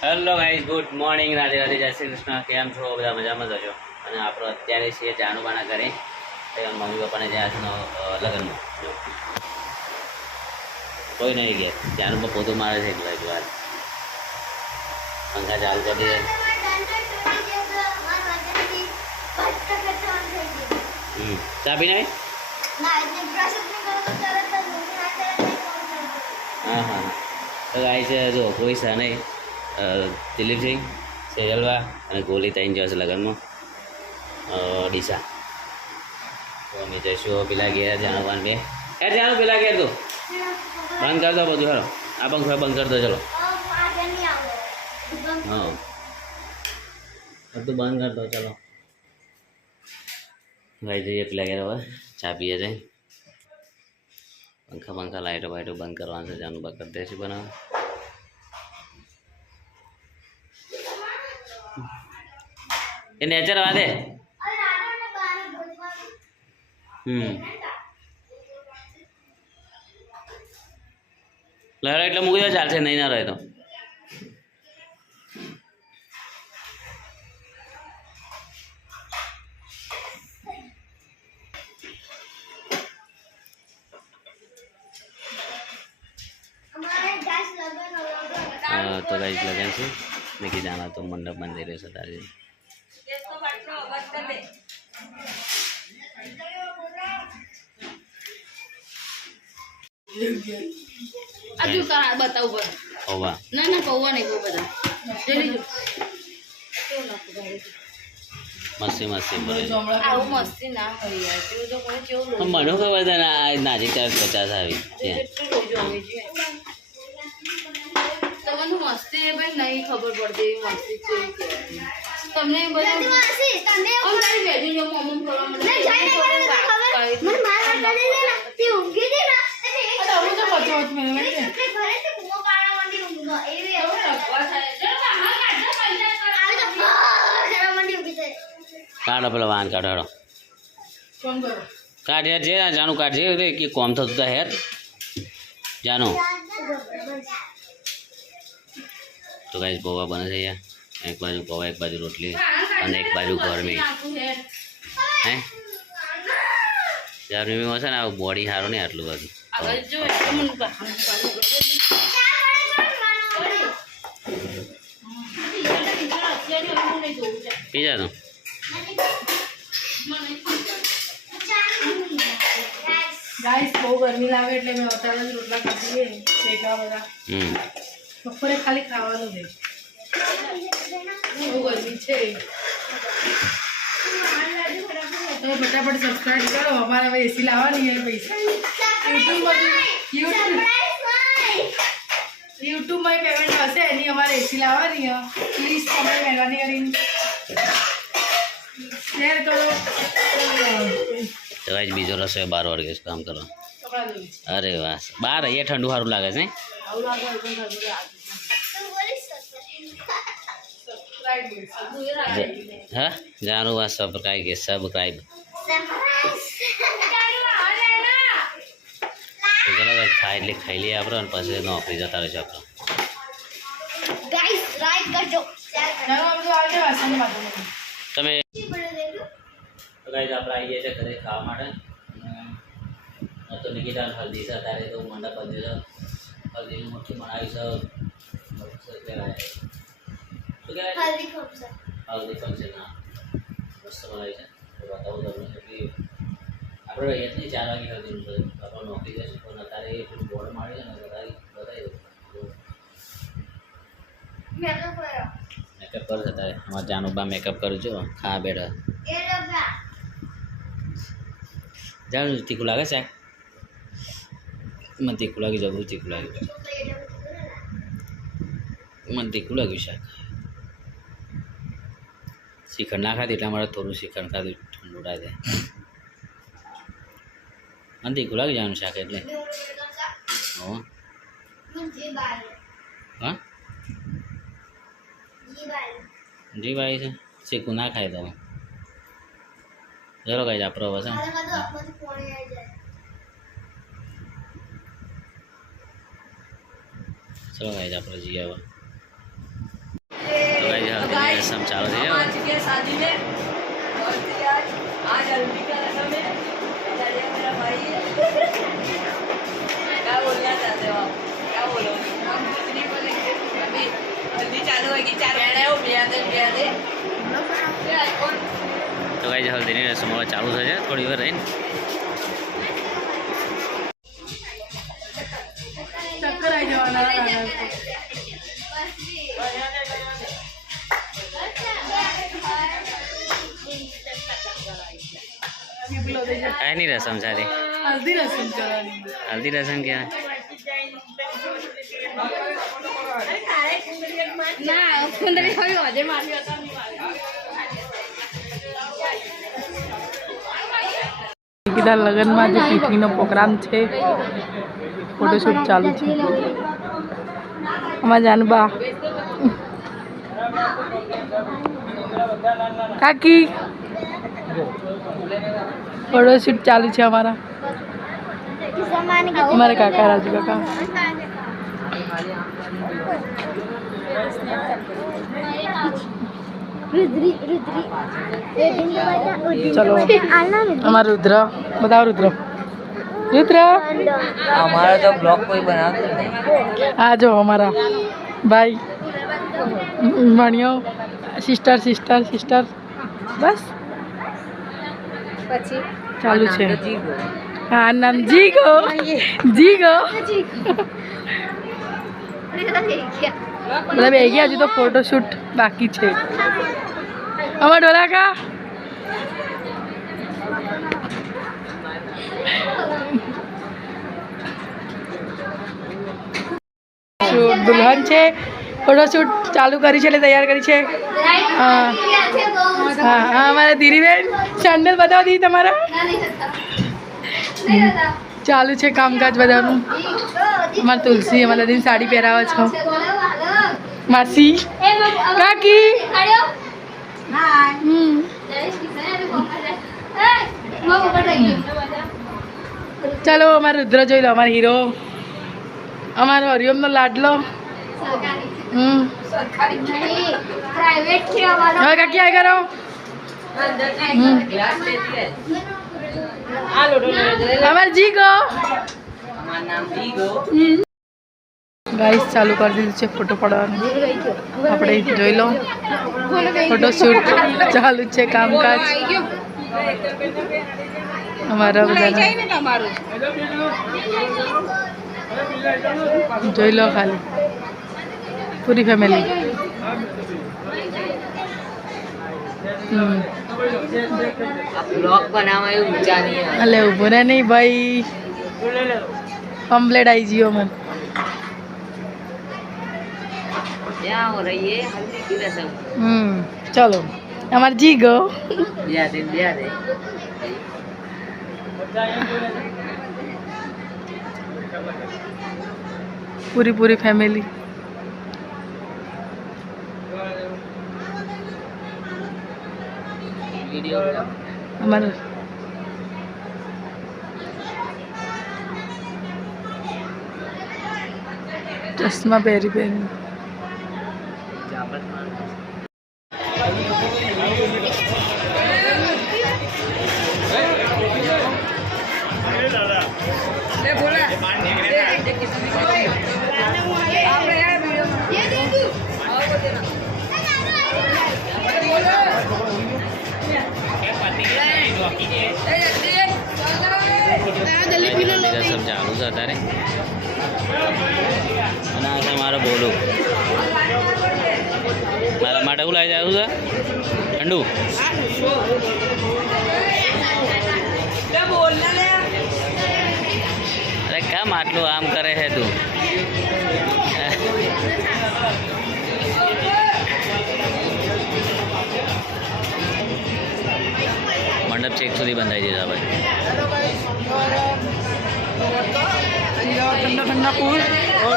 Hello guys, good morning, Radhe Radhe, જય શ્રી કૃષ્ણ. કેમ છો? બધા મજામાં જ હશો. અને આપણો અત્યારે છીએ જાનુબાના ઘરે. મમ્મી પપ્પાને જ્યાં છે લગ્નમાં. જો કોઈ નહીં ગયા, જાનુબા પોતું મારે છે એટલા જ વાર. પંખા ચાલુ કરી દે. ચા પીને આવી? હા હા. તો ગાઈઝ જો કોઈ છે નહીં. દિલીપસિંહ, સેજલવા અને ગોલી ત્રણ જશે લગ્નમાં ડીસા. તો અમે જઈશું પેલા ઘેર જાણવાનું બે જાણું પેલા ઘેર તું બંધ કરી દો બધું. હેલો આ પંખો બંધ કરી દો. ચલો હા બધું બંધ કરી દો. ચલો ભાઈ જઈએ પેલા ઘેર. હવે ચા પીએ છે. પંખા લાઈટો વાઈટો બંધ કરવાનું છે. જાનું બા કરી દઈશું બનાવે. એ નેચર વાદે લહેરો એટલે મૂકી દો, ચાલશે. નહીં ના રહે તો તો ગાઈસ લગન છે. મેં કીધું આના તો મંડપ બંધ રહ્યો છે તારે. હજુ કરા બતાવું પડે. ઓવા ના પૌવા નહીં બહુ બધા મસ્તી મસ્તી બોલે. આવું મસ્તી ના હોય યાર. જેવું તો કોઈ જેવું મને ખબર છે ને આ નાજી 50 આવી છે. તમને મસ્તી એ ભાઈ નહીં ખબર પડતી. એવી મસ્તી છે તમને બધું તારી બેઠી જો મમ્મ કરવા મને કાઢો પેલો વાહન કાઢો. હેડો કાઢ યાર. જે જાનું કાઢ જે કે કોમ થતું હતા હેર જાનું. તો ગાઈસ પૌવા બને છે યાર. એક બાજુ પૌવા, એક બાજુ રોટલી અને એક બાજુ ગરમી. હે ગરમીમાં છે ને આ બોડી સારું નહીં આટલું બધું. પીજા તો ગાઈસ બહુ ગરમી લાગે એટલે મેં અત્યારે જ રોટલા કાઢીએ ભેગા બધા. બપોરે ખાલી ખાવાનું છે. બહુ ગરમી છે. તો ફટાફટ સબસ્ક્રાઇબ કરો. અમારે હવે એસી લાવવાની છે પૈસા. યુટ્યુબમાં પેમેન્ટ હશે એની અમારે એસી લાવવાની છે. પ્લીઝ તમે મહેરબાની કરીને શેર કરો. તો ગાઈસ બીજો રસો 12 વાગે કામ કરો. અરે વાહ, 12 અહીંયા ઠંડુ સારું લાગે છે. હા જાનું વાત સબસ્ક્રાઇબ કે સબસ્ક્રાઇબ. ચલો ભાઈ ખાઈ એટલે ખાઈ લઈએ આપણે અને પછી નોકરી જતા રહેશે આપણે. તમે ગાઈસ આપણે આવી ગયા છે ઘરે ખાવા માટે. તો નિકિતા હલ્દી છે અત્યારે તો મંડપ બંધ છે. હલ્દીનું મોટું બનાવ્યું છે. શું કહેવાય હલ્દી ફંક્શન. હા મસ્ત બનાવી છે. તો બતાવું તમને કે આપણે અહીંયા જ નહીં 4 વાગે હલ્દીનું છે. આપણે નોકરી જશું પણ અત્યારે એ પેલું બોર્ડ મારી છે ને બતાવી દઉં. મેકઅપ કરશે તારે. અમારે જાનું બા મેકઅપ કરું છું. ખા બેઠા જાણું તીખું લાગે છે. મને તીખું લાગ્યું, જબરું તીખું લાગ્યું. મને તીખું લાગ્યું શાક. શ્રીખંડ ના ખાધી એટલે અમારે થોડું શ્રીખંડ ખાધું ઠંડુ થાય. મને તીખું લાગી જવાનું શાક એટલે. હા જી ભાઈ છે. શીખું ના ખાય તમે. ચલો ગાઈસ આપણો હવે ચલો ગાઈસ આપણે જઈએ હવે. गाइस हल्दी की रस्म चालू થઈ आज के शादी में आज हल्दी का रस्म है। ये मेरा भाई है। क्या बोलना चाहते हो आप? क्या बोलो? हम कुछ नहीं बोलेंगे। अभी हल्दी चालू होगी 4 महीने हो ब्याह दे તો ગાइस હલ્દીની રસમ હવે ચાલુ થશે થોડી વાર રહીને चक्कर आई जवाना है नहीं रसम सारी हल्दी रस्म करानी हल्दी रसम क्या है ना कुंडली होई होजे मारी होता नहीं કીધા લગ્નમાં જે પીઠીનો પ્રોગ્રામ છે ફોટોશૂટ ચાલુ છે અમારા જાનબા કાકી ફોટોશૂટ ચાલુ છે અમારા કાકા રાજુ કાકા चलो हमारा रुद्र बताओ रुद्र हमारा तो ब्लॉग कोई बना आ जाओ हमारा भाई भणियो सिस्टर सिस्टर सिस्टर बस चालू छे हाँ नाम जीगो जीगो मतलब एक हजू तो फोटोशूट बाकी है हमारा डोला का दुल्हन है फोटोशूट चालू करी है तैयार करी है हाँ हाँ हाँ हमारा दीदी बेन चैनल बताओ दी तमारा चालू है कामकाज बताओ हमारा तुलसी हमारा दिन साड़ी पहरावा छो मासी काकी चलो हमारा रुद्र जो लो हमारा हीरो हमारा हरिओम नो लाडलो હવે કાકી આઈ કરો અમાર જીગો ગાઈસ ચાલુ કરી દીધું છે ફોટો પાડવાનું આપણે જોઈ લો ફોટોશૂટ ચાલુ છે કામકાજ અમારા બધા જોઈ લો ખાલી पूरी फैमिली ब्लॉग बनावा ऊंचा नहीं है अले ऊपर नहीं भाई कंप्लीट आई जियो मन क्या हो रही है हल्दी की रस्म चलो हमार जी गो ब्याह दे पूरी पूरी फैमिली वीडियो हमारा चश्मा पहरी पहरी રસમ ચાલુ છે અત્યારે અને આ છે મારો બોલું મારા માટે એવું લાવી આવ્યું છે ઠંડુ અરે કેમ આટલું આમ કરે છે તું મંડપ ચેક સુધી બંધાઈ દીધા ભાઈ ठंडा ठंडा कूल और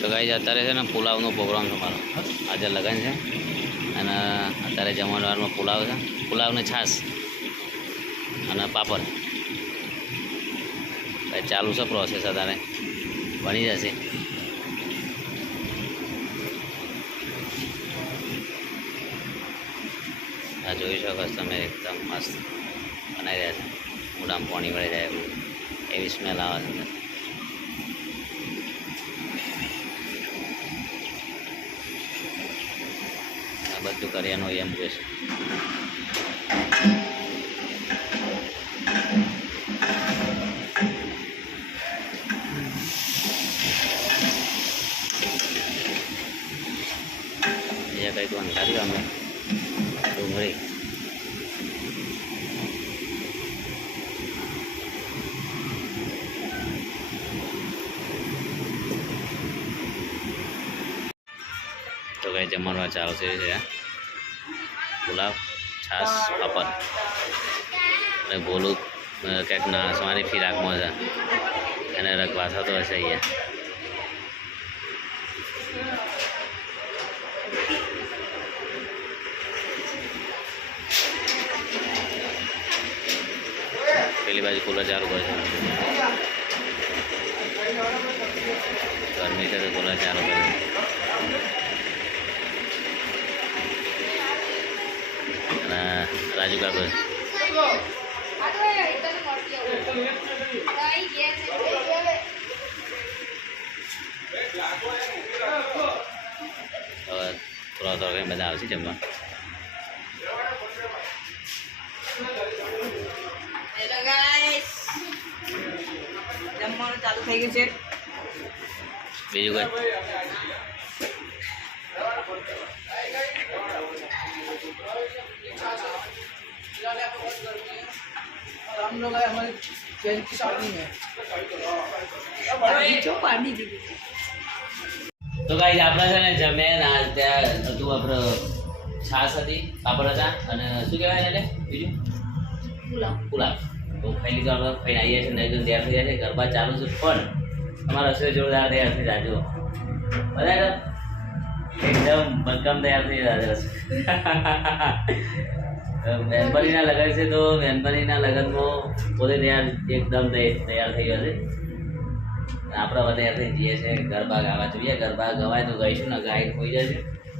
तो ગાઈસ અત્યારે છે ને પુલાવનો પ્રોગ્રામ છે મારો. આજે લગન છે અને અત્યારે જમણવારમાં પુલાવ છે. પુલાવને છાશ અને પાપડ ચાલુ છે પ્રોસેસ. અત્યારે બની જશે. આ જોઈ શકો છો તમે, એકદમ મસ્ત બનાવી રહ્યા છે. મોઢામાં પાણી વળી જાય એવી સ્મેલ આવે છે. આ બધું કરિયાનું એમ જોઈશે. બીજા કંઈક વંકાર્યું અમે ડુંગળી. તો કંઈ જમણવા ચાલુ છે. પુલાવ, છાશ, પાપડ અને ભોલું કંઈક નાસવાની ફિરાકમાં છે અને રગવા થતો હશે અહીંયા. પેલી બાજુ કુલર ચાલુ કરે છે. ગરમી છે તો કુલર ચાલુ કરે છે. અને રાજુ કાકો હવે થોડા કંઈ બધા આવશે જમવા. જમવાનું ચાલુ થઈ ગયું છે. બીજું કઈ हम लोग हमारे फ्रेंड की शादी में તો ગાઈસ આપણે છે ને જમ્યા ત્યાં હતું આપણે છાશ હતી, પાપડ હતા અને શું કહેવાય એટલે બીજું પુલાવ. તો ખાઈ લીધું. આપણે ખાઈને આવીએ છીએ ને એકદમ તૈયાર થઈ જાય છે. ગરબા ચાલુ છે પણ અમારા રસોઈ જોરદાર તૈયાર થઈ જાય. જો બધા એકદમ બનકામ તૈયાર થઈ જાય રસોઈ. બેનપણીના લગન છે તો બેનપણીના લગનમાં પોતે એકદમ તૈયાર થઈ ગયો છે. આપણે બધા તૈયાર થઈ જઈએ છીએ ગરબા ગાવા. જોઈએ ગરબા ગવાય તો ગાઈશું ને ગાય ખોઈ જશે.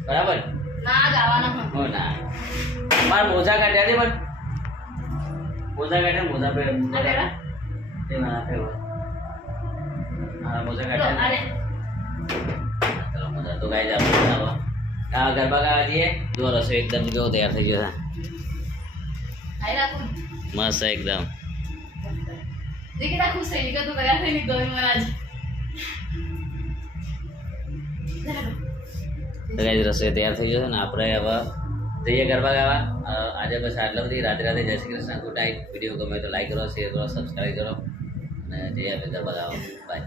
બરાબર ના ગાવાના હો ના. મારે મોજા કાઢ્યા છે પણ મોજા કાઢ્યા. મોજા પહેર તે મારા પહેરવા મારા મોજા કાઢ્યા. ચલો મોજા તો ગાય આપણે ગરબા ગાવા જઈએ. જો રસોઈ એકદમ કેવો તૈયાર થઈ ગયો છે. મસ્ત એકદમ. ખુશ થઈ ગયો તો તૈયાર થઈ લીધો મહારાજ. તો ગાઈસ રસોઈ તૈયાર થઈ ગયો છે ને આપણે હવે જઈએ ગરબા ગાવા. આજે બસ આટલા બધી. રાધે રાધે. જય Shri Krishna. Good night. Video ગમે તો લાઈક કરો, શેર કરો, સબસ્ક્રાઈબ કરો અને જઈએ આપણે ગરબા ગાવા. બાય.